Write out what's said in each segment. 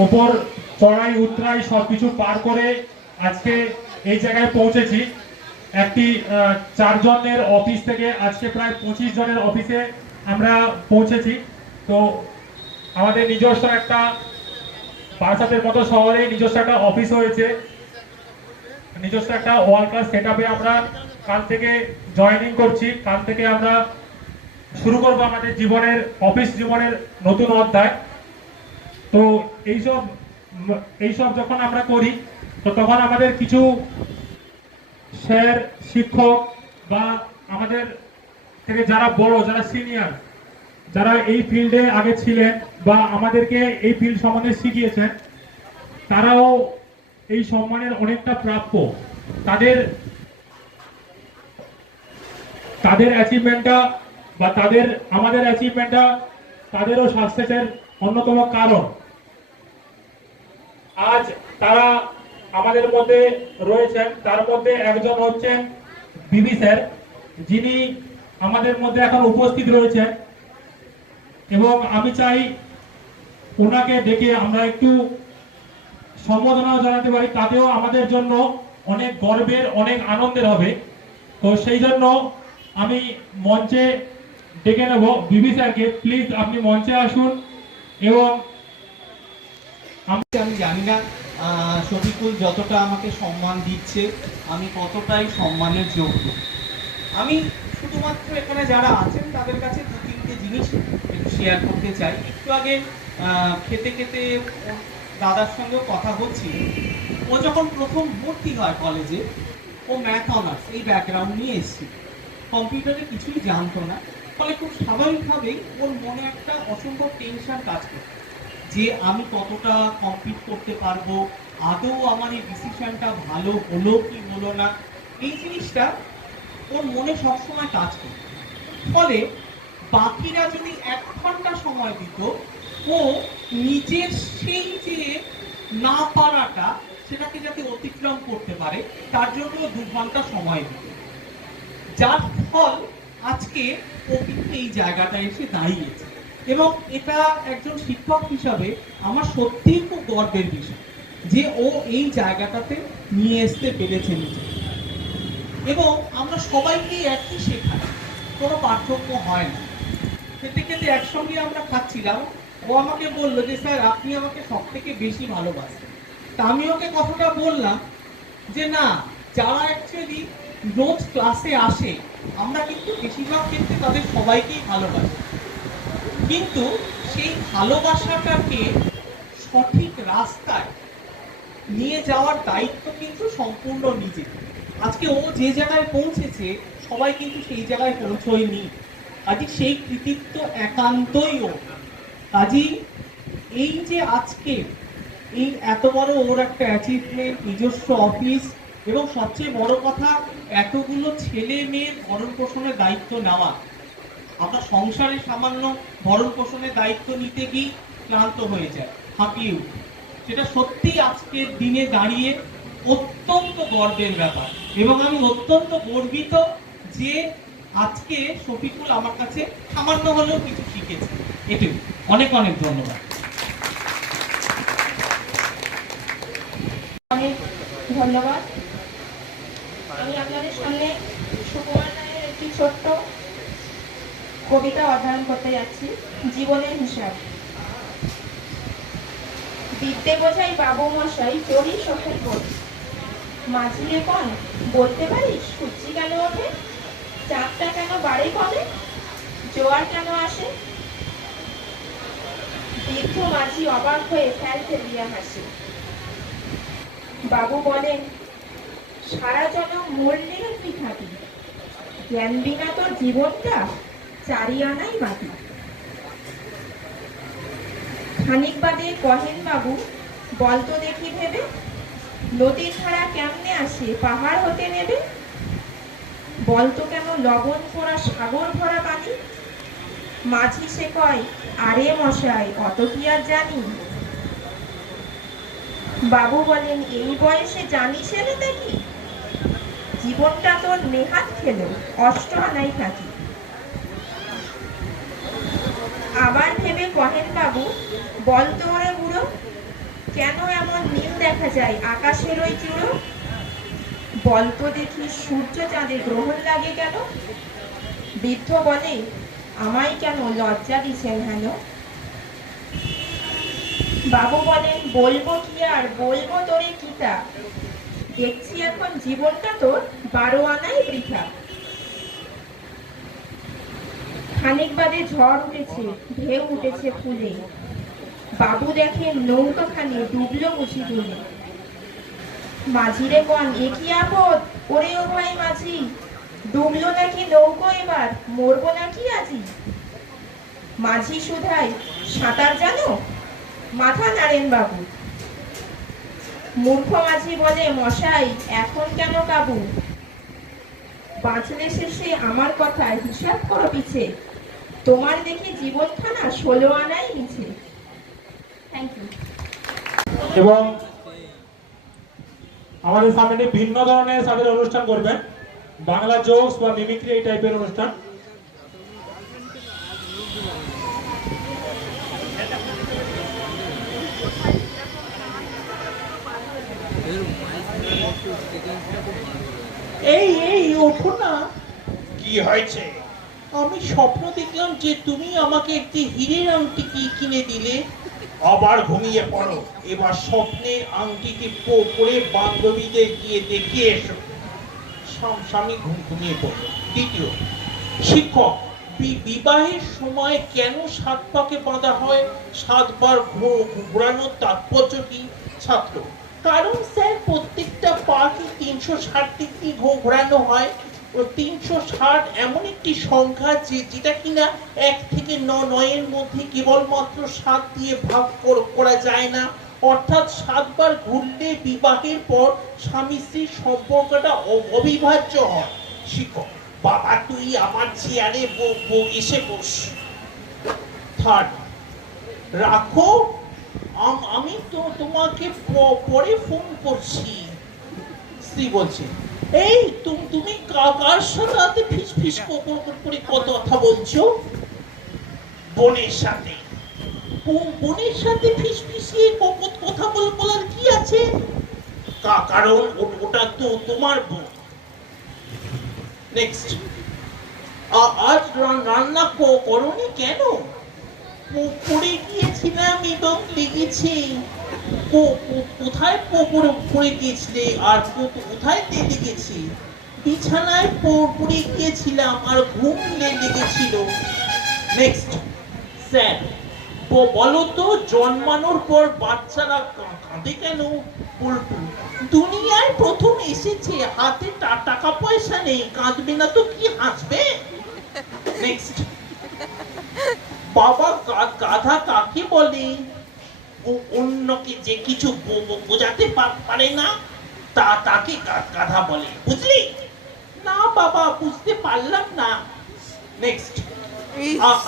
ওপর চড়াই উতরাই সবকিছু পার করে আজকে এই জায়গায় পৌঁছেছি। একটি 4 জনের অফিস থেকে আজকে প্রায় 25 জনের অফিসে আমরা পৌঁছেছি। তো আমাদের নিজস্ব একটা বারাসাতের মতো শহরে নিজস্ব একটা অফিস হয়েছে, নিজস্ব একটা ওয়ার্ল্ড ক্লাস সেট আপে আমরা কাল থেকে জয়েনিং করছি। কাল থেকে আমরা শুরু করব আমাদের জীবনের, অফিস জীবনের নতুন অধ্যায়। তো এইসব যখন আমরা করি, তো তখন আমাদের কিছু স্যার, শিক্ষক বা আমাদের থেকে যারা বড়, যারা সিনিয়র, যারা এই ফিল্ডে আগে ছিলেন বা আমাদেরকে এই ফিল্ড সম্বন্ধে শিখিয়েছেন, তারাও এই সম্মানের অনেকটা প্রাপ্য। তাদের তাদের অ্যাচিভমেন্টটা বা আমাদের অ্যাচিভমেন্টটা তাদেরও সাকসেসের অন্যতম কারণ। আজ তারা আমাদের মধ্যে রয়েছেন, তার মধ্যে একজন হচ্ছেন বিবি স্যার, যিনি আমাদের মধ্যে এখন উপস্থিত রয়েছেন। এবং আমি চাই ওনাকে ডেকে আমরা একটু সম্বোধনা জানাতে পারি, তাতেও আমাদের জন্য অনেক গর্বের, অনেক আনন্দের হবে। তো সেই জন্য আমি মঞ্চে ডেকে নেব বিবি স্যারকে। প্লিজ আপনি মঞ্চে আসুন। এবং আমি জানি না শফিকুল যতটা আমাকে সম্মান দিচ্ছে আমি কতটাই সম্মানের যোগ্য। আমি শুধুমাত্র এখানে যারা আছেন তাদের কাছে 2-3টে জিনিস একটু শেয়ার করতে চাই। একটু আগে খেতে খেতে দাদার সঙ্গেও কথা হচ্ছি। ও যখন প্রথম ভর্তি হয় কলেজে, ও ম্যাথ অনার্স এই ব্যাকগ্রাউন্ড নিয়ে এসেছিল, কম্পিউটারে কিছুই জানতো না। ফলে খুব স্বাভাবিকভাবেই ওর মনে একটা অসম্ভব টেনশন কাজ করত যে আমি কতটা কমপ্লিট করতে পারবো, আদৌ আমার এই ডিসিশনটা ভালো হলো কি হলো না, এই জিনিসটা ওর মনে সবসময় কাজ করত। ফলে বাকিরা যদি 1 ঘন্টা সময় দিত, ও নিজের সেই যে না পারাটা সেটাকে যাতে অতিক্রম করতে পারে তার জন্য 2 ঘন্টা সময় দিত। যার ফল আজকে ও কিন্তু এই জায়গাটায় এসে দাঁড়িয়েছে। এবং এটা একজন শিক্ষক হিসাবে আমার সত্যিই খুব গর্বের বিষয় যে ও এই জায়গাটাতে নিয়ে আসতে পেরেছে নিজে। এবং আমরা সবাইকে একই শেখাই, কোনো পার্থক্য হয় না। খেতে খেতে একসঙ্গে আমরা খাচ্ছিলাম, ও আমাকে বললো যে স্যার আপনি আমাকে সব থেকে বেশি ভালোবাসেন। তা আমি ওকে কথাটা বললাম যে না, যারা অ্যাকচুয়ালি রোজ ক্লাসে আসে আমরা কিন্তু বেশিরভাগ ক্ষেত্রে তাদের সবাইকেই ভালোবাসি, কিন্তু সেই ভালোবাসাটাকে সঠিক রাস্তায় নিয়ে যাওয়ার দায়িত্ব কিন্তু সম্পূর্ণ নিজে। আজকে ও যে জায়গায় পৌঁছেছে সবাই কিন্তু সেই জায়গায় পৌঁছয়নি, কাজে সেই কৃতিত্ব একান্তই ও। কাজী এই যে আজকে এই এত বড় ওর একটা অ্যাচিভমেন্ট, নিজস্ব অফিস, এবং সবচেয়ে বড় কথা এতগুলো ছেলে মেয়ের ভরণ পোষণের দায়িত্ব নেওয়া। আমরা সংসারে সামান্য ভরণ পোষণের দায়িত্ব নিতে গিয়ে ক্লান্ত হয়ে যায়, হাঁপিয়ে উঠি। সেটা সত্যিই আজকের দিনে দাঁড়িয়ে অত্যন্ত গর্বের ব্যাপার। এবং আমি অত্যন্ত গর্বিত যে আজকে শফিকুল আমার কাছে সামান্য হলেও কিছু শিখেছে। এটুকু। অনেক অনেক ধন্যবাদ। অনেক ধন্যবাদ। আমি আপনাদের সামনে সুকুমার রায়ের একটি ছোট্ট কবিতা অধ্যয়ন করতে যাচ্ছি, জীবনের হিসাব। বিদ্যে বোঝাই বাবু মশাই, পড়ি চোখের বই। মাঝিরে কোন বলতে পারিস সূর্যি কেন ওঠে, চাঁদটা কেন বাড়ে কলে, জোয়ার কেন আসে? বৃদ্ধ মাঝি অবাক হয়ে ফেল ফেলিয়া হাসে। বাবু বলেন, সারা জনম মরলে তুই থাকি, জ্ঞান বিনা তোর জীবনটা চারি আনাই মাটি। খানিক বাদে কহেন বাবু, বলতো দেখি ভেবে, নদীর ধারা কেমনে আসে পাহাড় হতে নেবে, বলতো কেন লবণ পোড়া সাগর ভরা পানি। মাঝি সে কয়, আরে মশাই অত কি আর জানি। বাবু বলেন, এই বয়সে জানিস না কি, জীবনটা তোর নেহাত খেলো অষ্ট আনাই থাকি। আবার ভেবে কহেন বাবু, বল তো ওরে বুড়ো, কেন এমন নীল দেখা যায় আকাশের ওই চূড়ো? বলতো দেখি সূর্য চাঁদে গ্রহণ লাগে কেন? বৃদ্ধ বলে, আমায় কেন লজ্জা দিছেন হেন? বাবু বলেন, বলবো কি আর বলবো তোরে কিতা, দেখছি এখন জীবনটা তোর 12 আনাই বৃথা। খানিক বাদে ঝড় উঠেছে, ঢেউ উঠেছে ফুলে, বাবু দেখে নৌকাখানি ডুবলো বুঝি জলে। মাঝিরে কন, এ কি আপদ, ওরে ও ভাই মাঝি, ডুবলো নাকি নৌকো, এবার মরবো নাকি আজি? মাঝি শুধায়, সাঁতার জানো? মাথা নাড়েন বাবু। মূর্খ মাঝি বলে, মশাই এখন কেন কাবু? বাঁচলে শেষে আমার কথা হিসাব করো পিছে, তোমার দেখি জীবনখানা 16 আনাই মিছে। Thank you. এবং আমাদের সামনে ভিন্ন ধরনের সাদের অনুষ্ঠান করবেন, বাংলা জোকস বা মিমিক্রি এই টাইপের অনুষ্ঠান। এই এই ওঠো না। কি হয়েছে? আমি স্বপ্ন দেখলাম যে তুমি আমাকে একটি হীরের আংটি কিনে দিলে। আবার ঘুমিয়ে পড়ো, এবার স্বপ্নের আংটিটি পরে বান্ধবীদের গিয়ে দেখিয়ে এসো। স্বামী ঘুমিয়ে পড়লো। দ্বিতীয়, শিক্ষক, বিবাহের সময় কেন 7 পাকে বাঁধা হয়? 7 বার ঘোরানোর তাৎপর্য কি? ছাত্র, কারণ স্যার প্রত্যেকটা পাকে 360 ডিগ্রি ঘোরানো হয়। 360 এমন একটি সংখ্যা যেটা কিনা 1 থেকে 9 এর মধ্যে কেবলমাত্র 7 দিয়ে ভাগ করা যায় না। অর্থাৎ 7 বার ঘুরলে বিবাহের পর স্বামী স্ত্রীর সম্পর্কটা অবিভাজ্য হয়। শিক্ষক, বাবা তুই আমার চেয়ারে এসে বস। থার্ড, রাখো, আমি তো তোমাকে পরে ফোন করছি। স্ত্রী বলছে, এই তুমি কার সাথে ফিস করে কথা বলছো? বোনের সাথে। বোনের সাথে ফিসফিসিয়ে কথা বলার কি আছে? কারণ ওটা তো তোমার বোন। নেক্সট, আজ রান্না করনি কেন? পড়ে গিয়েছিলাম এবং লেগেছে। কোথায় পড়ে গিয়েছিলে আর কোথায় লেগেছে? বিছানায় পড়ে গিয়েছিলাম আর ঘুম লেগেছিল। নেক্সট, স্যার বলো তো, জন্মানোর পর বাচ্চারা কাঁদে কেন? পল্টু, দুনিয়ায় প্রথম এসেছে, হাতে টাকা পয়সা নেই, কাঁদবে না তো কি হাসবে? নেক্সট, বাবা গাধা কাকে বলে? অন্যকে যে কিছু বোঝাতে পারে না তাকে গাধা বলে, বুঝলি? না বাবা, বুঝতে পারলাম না। নেক্সট,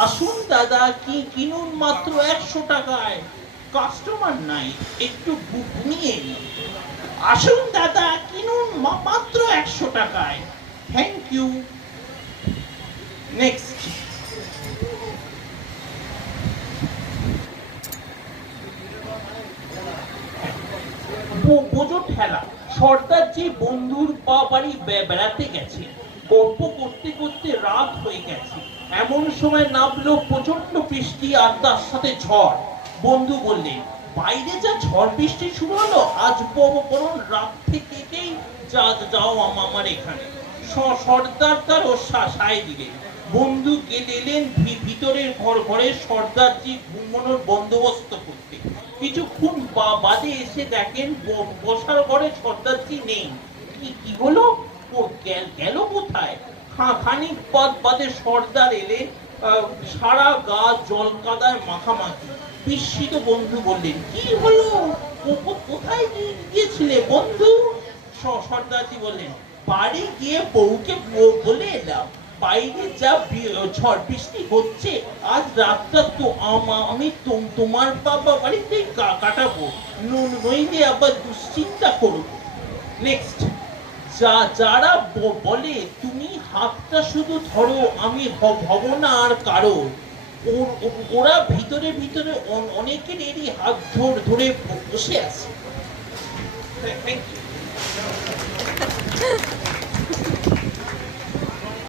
আসুন দাদা, কিনুন মাত্র 100 টাকায়, কাস্টমার নাই, একটু ঘুমিয়ে নিন। আসুন দাদা, কিনুন মাত্র 100 টাকায়, থ্যাংক ইউ। নেক্সট, বোঝো ঠেলা। সর্দার যে বন্ধুর বাড়ি বেড়াতে গেছে, গল্প করতে করতে রাত হয়ে গেছে। এমন সময় নামলো প্রচন্ড বৃষ্টি আর তার সাথে ঝড়। বন্ধু বললেন, বাইরে যা ঝড় বৃষ্টি শুরু হলো, আজ বরং রাত থেকেই যাও আমার এখানে। সর্দার তার সায় দিলেন। বন্ধু গেলেন ভিতরের ঘরে সর্দারজি ঘুমানোর বন্দোবস্ত করতে। কিছুক্ষণ বাদে এসে দেখেন বসার ঘরে সর্দারজি নেই। কি হলো? গেল কোথায়? খানিক বাদে সর্দার এলে, সারা গা জল কাদায় মাখামাখি। বিস্মিত বন্ধু বললেন, কি হলো? কোথায় গিয়েছিলে বন্ধু? সর্দারজি বললেন, বাড়ি গিয়ে বউকে বলে এলাম, বাইরে যা ঝড় বৃষ্টি হচ্ছে, আজ রাতটা তো আমি তোমার বাবা বাড়িতে কাটাবো, নইলে আবার দুশ্চিন্তা করবো। নেক্সট, যারা বলে তুমি হাতটা শুধু ধরো, আমি হব না আর কারো, ওরা ভিতরে ভিতরে অনেকের এরই হাত ধরে বসে আছে। Thank you.